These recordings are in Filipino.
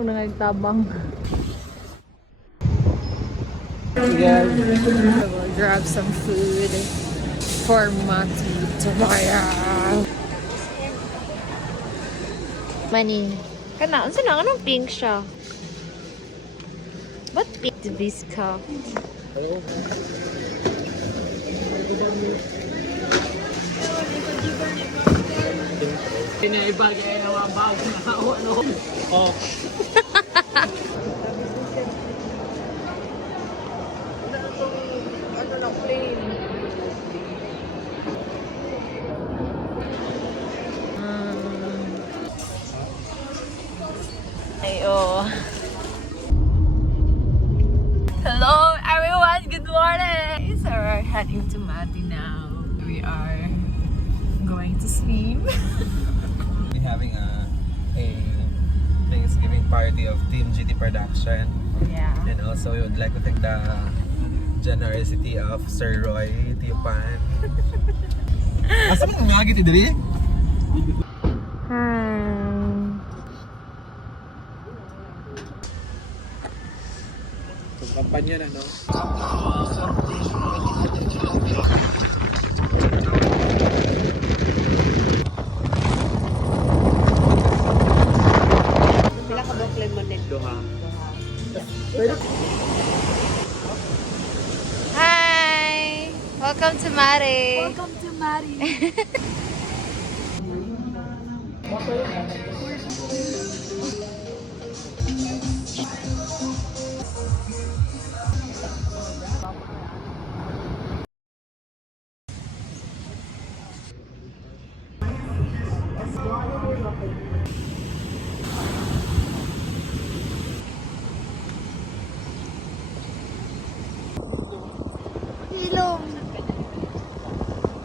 kung nangagtabang. We'll grab some food for Mati tomorrow. Money. Kana, unsa lang anong pink siya? What pink to this cup? Pinaibagay na mga bago na ano. Oh. Ano lang plain? Ayo. Hello everyone, good morning. So we're heading to Mati now. We are going to sleep. We're having a Thanksgiving party of Team GT Production. Yeah. And also we would like to thank the generosity of Sir Roy Tiupan. Asa mo nga giti diri? Hi. Kampanya na no. Pila ka ba lemonade? Doha. Hi! Welcome to Mari. Welcome to Mari.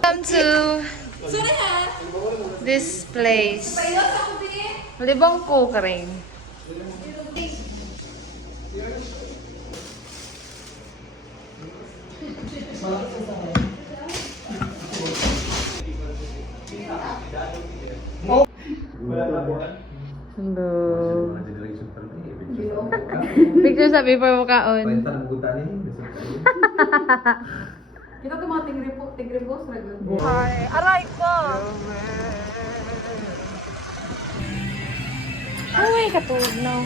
Welcome to this place. Libang ko ka rin. Hello. Picture sa paper mo kaon. Kwenta ng guta ni. Kita tuh mau tigre-post ragu. Hi, aray ko! Uy, katulog na.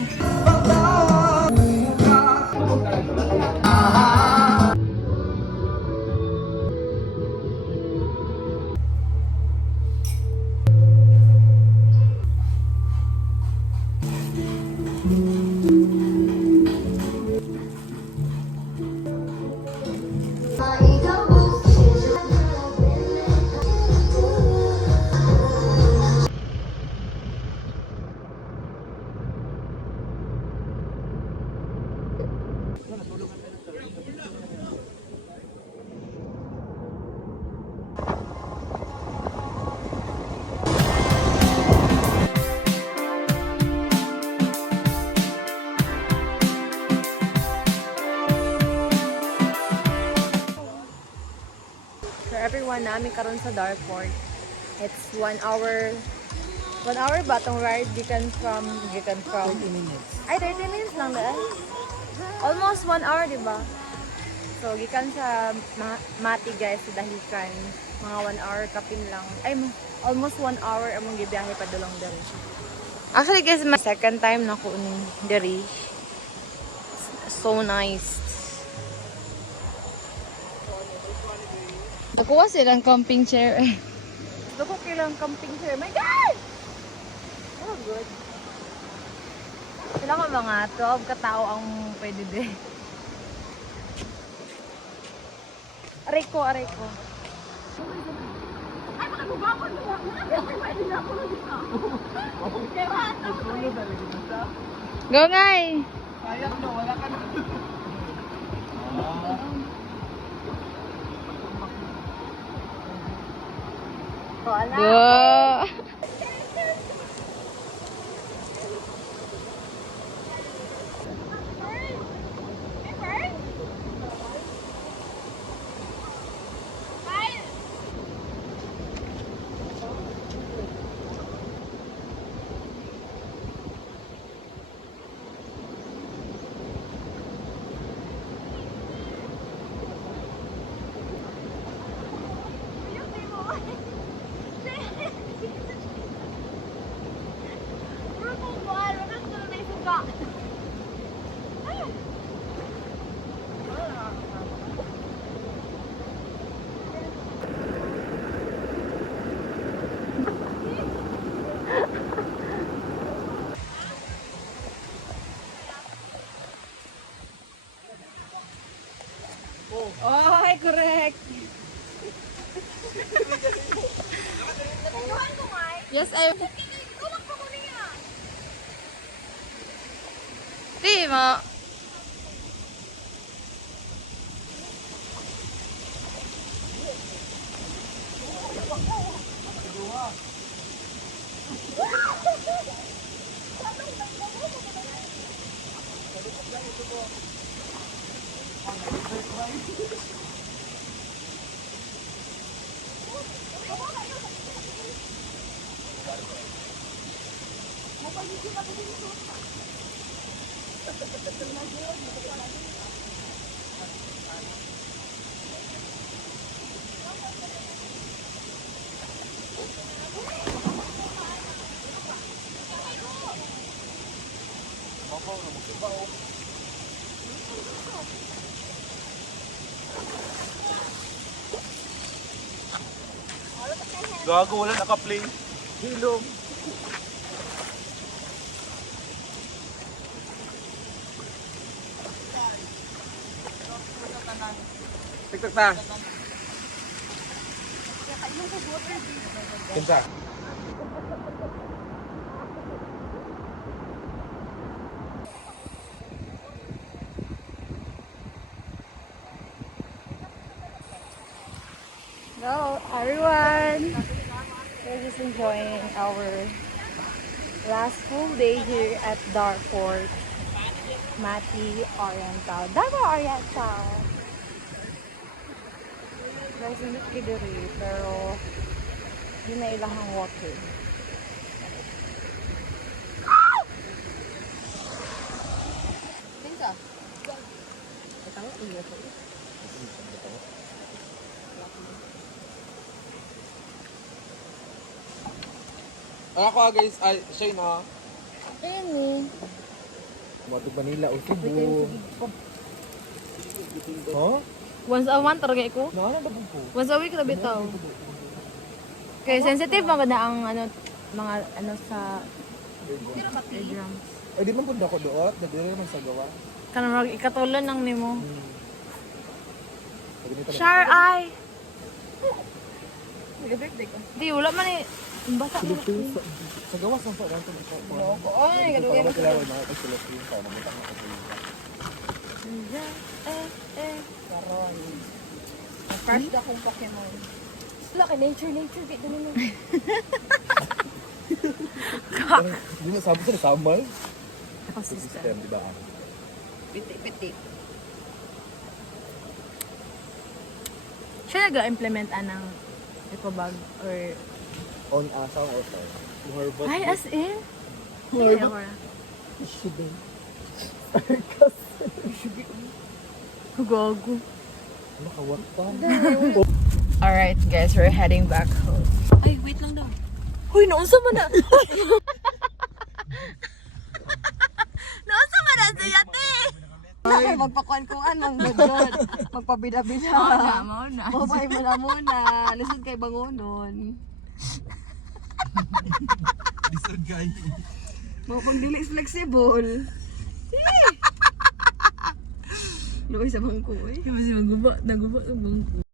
Everyone namin karon sa Darford. It's 1 hour. 1 hour ba tong ride? Gikan from 30 minutes. Ay, 30 minutes lang daan. Almost 1 hour, di ba? So, gikan sa Mati guys, sa Dahican. Mga 1 hour kapin lang. Ay, almost 1 hour among gibiyahe pa dulong diri. Actually guys, my second time na ko diri. So nice. Nakuha silang camping chair eh. Gusto ko kailang camping chair. My God! Oh, good. Sila ka mga 12 katao ang pwede din. Aray ko. Ay, makagubakon mo. Pwede na ako Go, ngay! Sayang no, wala ka na. Go! Oh, correct. Yes, I... Di, ma... Gago, wala naka-play. Hilom. Tiktok na. Kinsa? Hello, everyone. We're just enjoying our last full day here at Darfort, Mati Oriental. Darfort Oriental. Guys, hindi kidiri, pero yun na ilahang water. Pinsa? Ako guys, ay, Shane ah. Ini. Matug Manila o Cebu. Huh? Once a month, targa ko. Naano ba po? Once a week na bitaw. Okay, sensitive mga na ang ano, mga ano sa eardrum. Eh di man punta ko doon, nagdire man sa gawa. Kanang mag ikatulan ng nimo. Ganito na. Sure eye. Nag-birthday ko. Di, wala man eh. Basta mo. Sa gawa sa sa ganito ko. Loko. Ay, gaduhin mo. Kailangan na ako sa loob yung tao, mabuta na ako. Karon. First na akong Pokemon. Wala ka, nature. Dito naman. Hindi na sabi sa samal. Ecosystem. System, di ba? Piti. Siya nag-implement ng ecobag or... On asang also. More but Ay, as in? More Hindi but- ako. shibin. Gago. Nakawat pa. Alright guys, we're heading back home. Ay, wait lang daw. Huy, naunsa mo na! Naunsa mo na siya, te! Ay, magpakuan kung anong budget. Magpabida-bida. Mauna. Mabay mo na muna. Lisod kay bangonon. Lisod guy. Mo pang dili flexible. Luway sa bangko eh. Kasi naguba ng bangko.